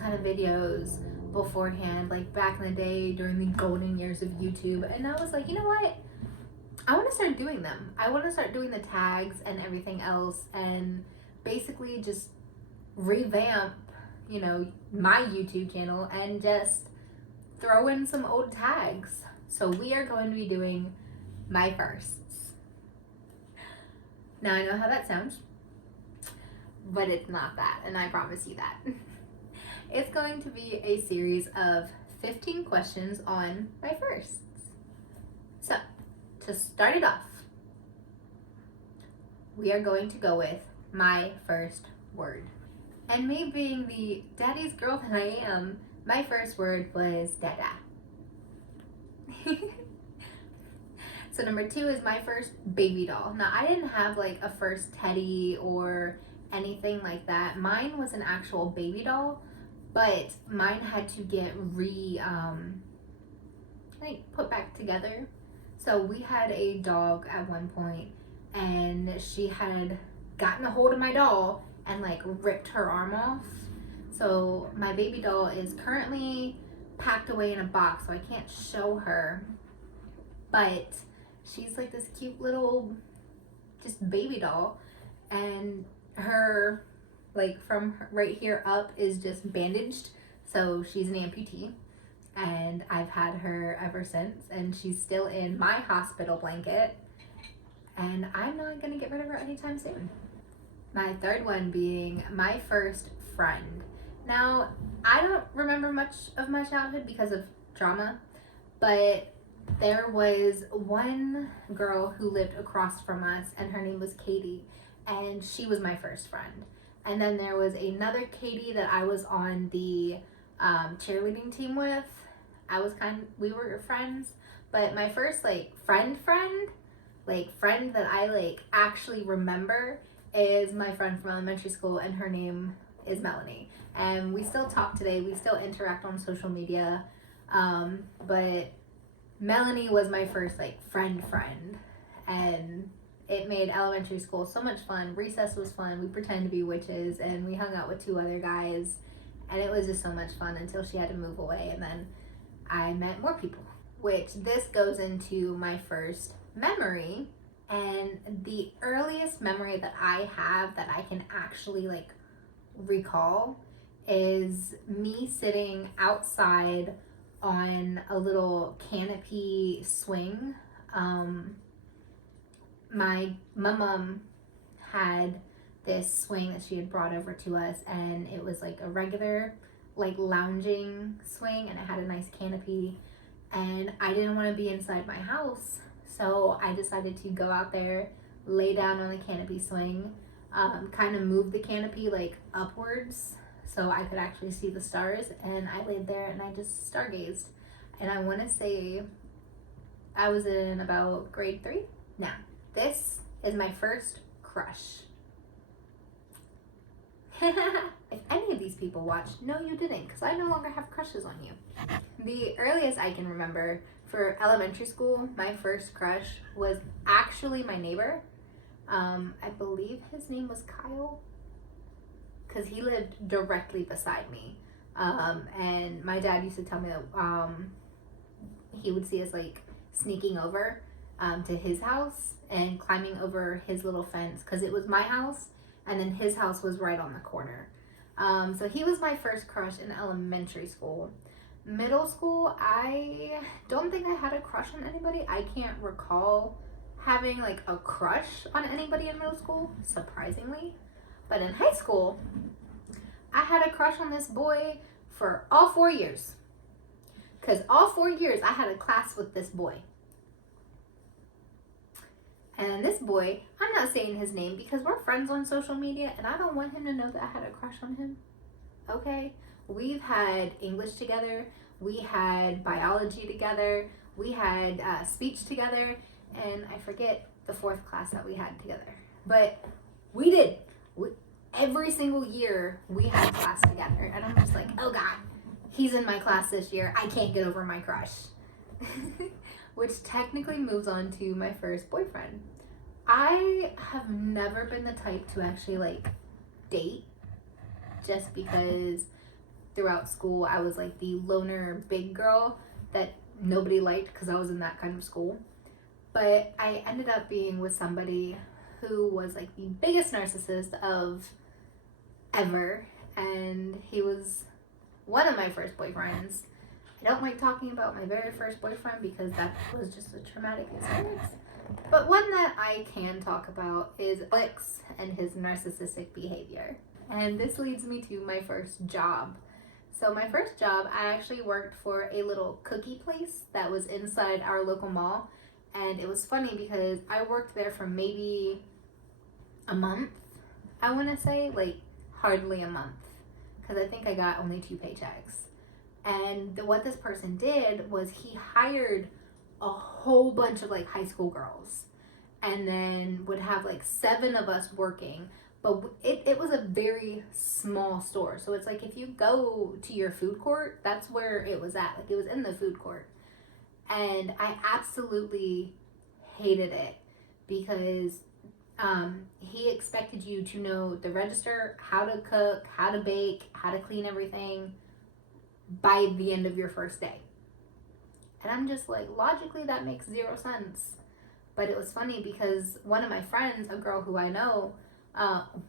kind of videos beforehand, like back in the day during the golden years of YouTube. And I was like, you know what? I want to start doing them. I want to start doing the tags and everything else, and basically just revamp, my YouTube channel and just throw in some old tags. So we are going to be doing my firsts. Now I know how that sounds, but it's not that, and I promise you that. It's going to be a series of 15 questions on my firsts. So, to start it off, we are going to go with my first word. And me being the daddy's girl that I am, my first word was dada. So number 2 is my first baby doll. Now I didn't have like a first teddy or anything like that. Mine was an actual baby doll, but mine had to get put back together. So we had a dog at one point, and she had gotten a hold of my doll and like ripped her arm off. So my baby doll is currently packed away in a box, so I can't show her, but she's like this cute little just baby doll, and her like from right here up is just bandaged, so she's an amputee, and I've had her ever since, and she's still in my hospital blanket, and I'm not gonna get rid of her anytime soon. My third one being my first friend. Now, I don't remember much of my childhood because of trauma, but there was one girl who lived across from us, and her name was Katie, and she was my first friend. And then there was another Katie that I was on the cheerleading team with. We were friends, but my first friend that I actually remember is my friend from elementary school, and her name is Melanie. And we still talk today, we still interact on social media, but Melanie was my first friend, and it made elementary school so much fun. Recess was fun. We pretended to be witches, and we hung out with 2 other guys, and it was just so much fun until she had to move away, and then I met more people, which this goes into my first memory. And the earliest memory that I have that I can actually recall is me sitting outside on a little canopy swing. My mom had this swing that she had brought over to us, and it was a regular lounging swing, and it had a nice canopy, and I didn't want to be inside my house, so I decided to go out there, lay down on the canopy swing, kind of move the canopy upwards so I could actually see the stars, and I laid there and I just stargazed. And I want to say I was in about grade 3. Now, this is my first crush. If any of these people watched, no you didn't, because I no longer have crushes on you. The earliest I can remember for elementary school, my first crush was actually my neighbor. I believe his name was Kyle, because he lived directly beside me. And my dad used to tell me that he would see us sneaking over to his house and climbing over his little fence, because it was my house and then his house was right on the corner. So he was my first crush in elementary school. Middle school, I don't think I had a crush on anybody. I can't recall having a crush on anybody in middle school, surprisingly. But in high school, I had a crush on this boy for all 4 years. Because all 4 years, I had a class with this boy. And this boy, I'm not saying his name because we're friends on social media, and I don't want him to know that I had a crush on him. Okay? We've had English together. We had biology together. We had speech together. And I forget the 4th class that we had together. But we did. Every single year, we had class together. And I'm just like, oh God, he's in my class this year. I can't get over my crush. Which technically moves on to my first boyfriend. I have never been the type to actually date, just because throughout school, I was like the loner big girl that nobody liked because I was in that kind of school. But I ended up being with somebody who was like the biggest narcissist of ever, and he was one of my first boyfriends. I don't like talking about my very first boyfriend because that was just a traumatic experience. But one that I can talk about is Alex and his narcissistic behavior. And this leads me to my first job. So my first job, I actually worked for a little cookie place that was inside our local mall. And it was funny because I worked there for maybe a month, I want to say, like hardly a month, because I think I got only 2 paychecks. And what this person did was he hired a whole bunch of like high school girls and then would have like 7 of us working. But it was a very small store. So it's like if you go to your food court, that's where it was at. Like it was in the food court. And I absolutely hated it because he expected you to know the register, how to cook, how to bake, how to clean everything by the end of your first day. And I'm just like, logically that makes 0 sense. But it was funny because one of my friends, a girl who I know,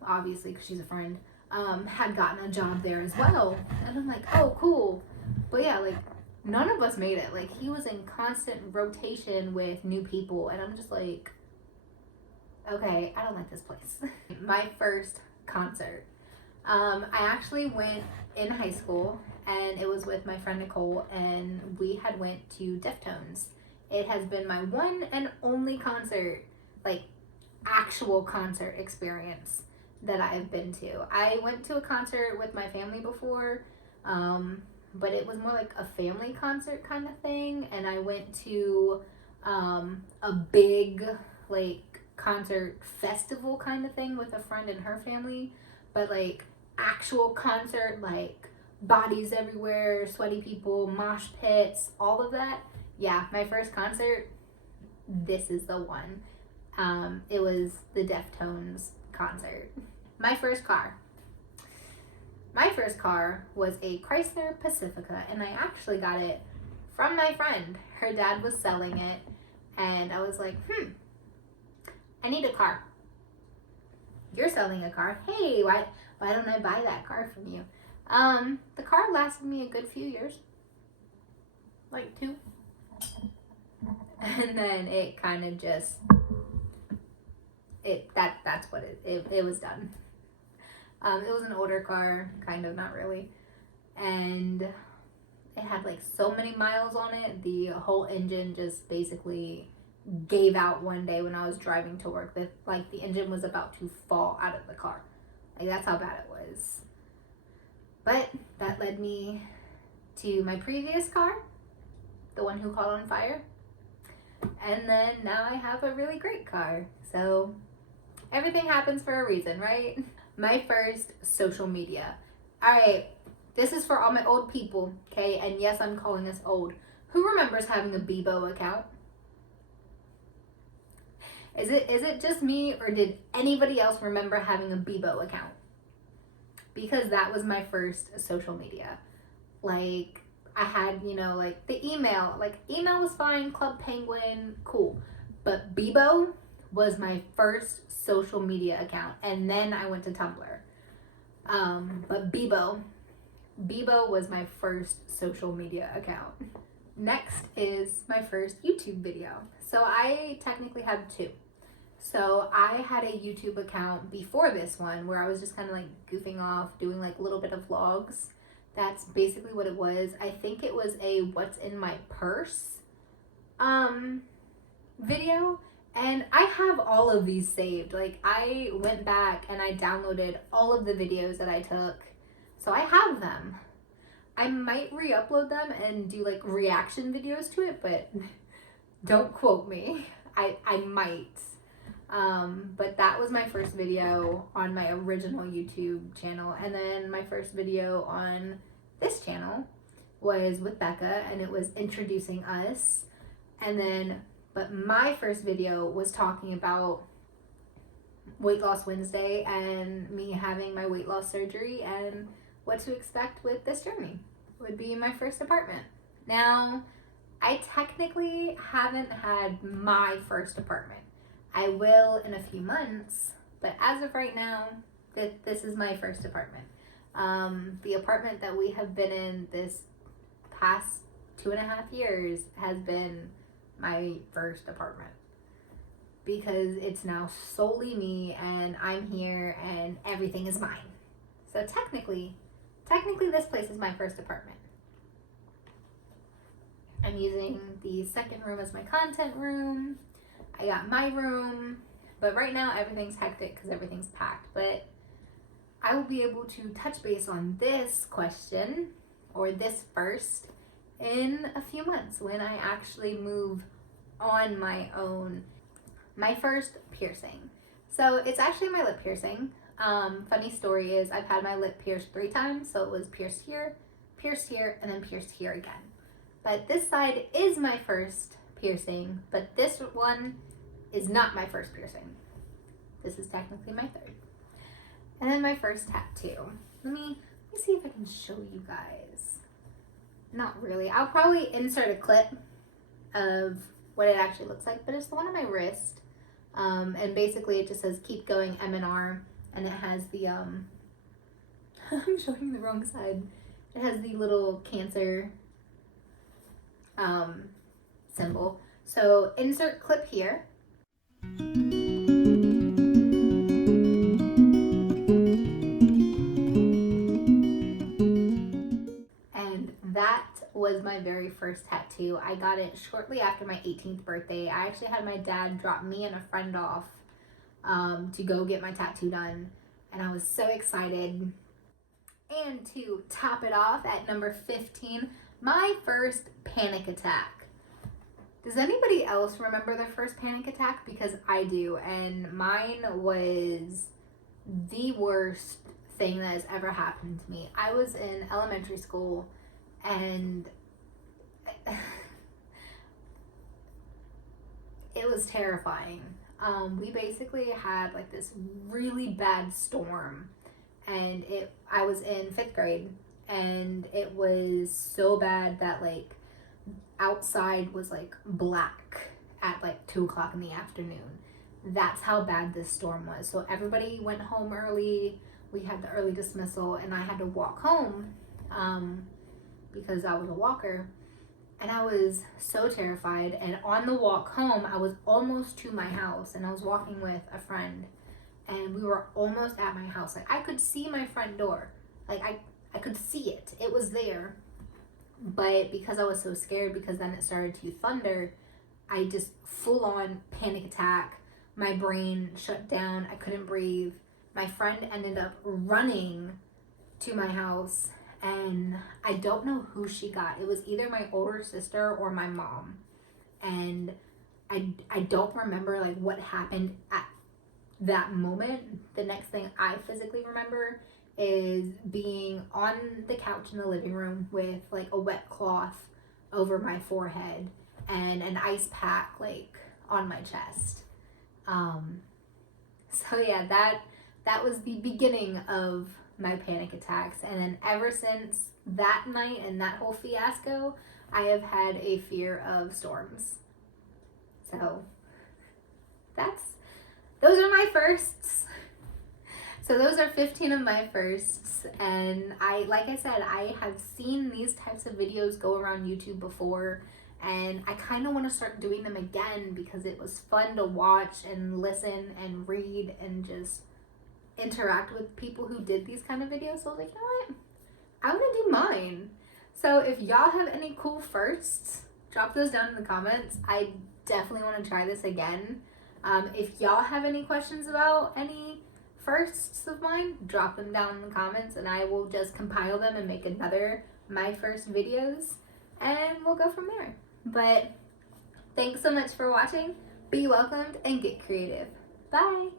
obviously because she's a friend, had gotten a job there as well. And I'm like, oh, cool. But yeah, like none of us made it. Like he was in constant rotation with new people. And I'm just like, okay, I don't like this place. My first concert. I actually went in high school and it was with my friend Nicole, and we had went to Deftones. It has been my one and only concert, like actual concert experience that I've been to. I went to a concert with my family before, but it was more like a family concert kind of thing, and I went to a big like concert festival kind of thing with a friend and her family, but like actual concert, like bodies everywhere, sweaty people, mosh pits, all of that. Yeah, my first concert, this is the one. It was the Deftones concert. My first car was a Chrysler Pacifica, and I actually got it from my friend. Her dad was selling it, and I was like, I need a car. You're selling a car. Hey, why don't I buy that car from you? The car lasted me a good few years. Like 2. And then it kind of just, that's what it was done. It was an older car, kind of, not really. And it had like so many miles on it, the whole engine just basically gave out one day when I was driving to work. That like the engine was about to fall out of the car. Like that's how bad it was. But that led me to my previous car, the one who caught on fire. And then now I have a really great car. So everything happens for a reason, right? My first social media. All right, this is for all my old people, okay? And yes, I'm calling us old. Who remembers having a Bebo account? Is it just me, or did anybody else remember having a Bebo account? Because that was my first social media. Like I had, like the email. Like email was fine, Club Penguin, cool. But Bebo was my first social media account, and then I went to Tumblr. But Bebo was my first social media account. Next is my first YouTube video. So I technically have 2. So I had a YouTube account before this one where I was just kind of like goofing off, doing like a little bit of vlogs. That's basically what it was. I think it was a what's in my purse video. And I have all of these saved. Like I went back and I downloaded all of the videos that I took. So I have them. I might re-upload them and do like reaction videos to it, but don't quote me. I might. But that was my first video on my original YouTube channel. And then my first video on this channel was with Becca, and it was introducing us. And then, but my first video was talking about Weight Loss Wednesday and me having my weight loss surgery and what to expect with this journey. Would be my first apartment. Now, I technically haven't had my first apartment. I will in a few months, but as of right now, this is my first apartment. The apartment that we have been in this past 2.5 years has been my first apartment, because it's now solely me and I'm here and everything is mine. So technically this place is my first apartment. I'm using the second room as my content room. I got my room, but right now everything's hectic because everything's packed. But I will be able to touch base on this question, or this first, in a few months when I actually move on my own. My first piercing. So it's actually my lip piercing. Funny story is I've had my lip pierced 3 times. So it was pierced here, and then pierced here again. But this side is my first piercing, but this one is not my first piercing. This is technically my third. And then my first tattoo. Let me see if I can show you guys. Not really. I'll probably insert a clip of what it actually looks like, but it's the one on my wrist. And basically it just says keep going M&R, and it has the I'm showing the wrong side. It has the little cancer symbol. So insert clip here. And that was my very first tattoo. I got it shortly after my 18th birthday. I actually had my dad drop me and a friend off to go get my tattoo done, and I was so excited. And to top it off, at number 15, my first panic attack. Does anybody else remember their first panic attack? Because I do, and mine was the worst thing that has ever happened to me. I was in elementary school, and it was terrifying. We basically had like this really bad storm, and I was in 5th grade, and it was so bad that like outside was like black at like 2:00 in the afternoon. That's how bad this storm was. So everybody went home early. We had the early dismissal, and I had to walk home because I was a walker. And I was so terrified. And on the walk home, I was almost to my house, and I was walking with a friend, and we were almost at my house. Like, I could see my front door. Like, I could see it. It was there. But because I was so scared, because then it started to thunder, I just full on panic attack. My brain shut down. I couldn't breathe. My friend ended up running to my house, and I don't know who she got. It was either my older sister or my mom. And I don't remember like what happened at that moment. The next thing I physically remember is being on the couch in the living room with like a wet cloth over my forehead and an ice pack like on my chest. So yeah, that was the beginning of my panic attacks. And then ever since that night and that whole fiasco, I have had a fear of storms. So those are my firsts. So those are 15 of my firsts, and like I said, I have seen these types of videos go around YouTube before, and I kind of want to start doing them again because it was fun to watch and listen and read and just interact with people who did these kind of videos. So I was like, you know what? I want to do mine. So if y'all have any cool firsts, drop those down in the comments. I definitely want to try this again. If y'all have any questions about any firsts of mine, drop them down in the comments, and I will just compile them and make another my first videos, and we'll go from there. But thanks so much for watching. Be welcomed and get creative. Bye.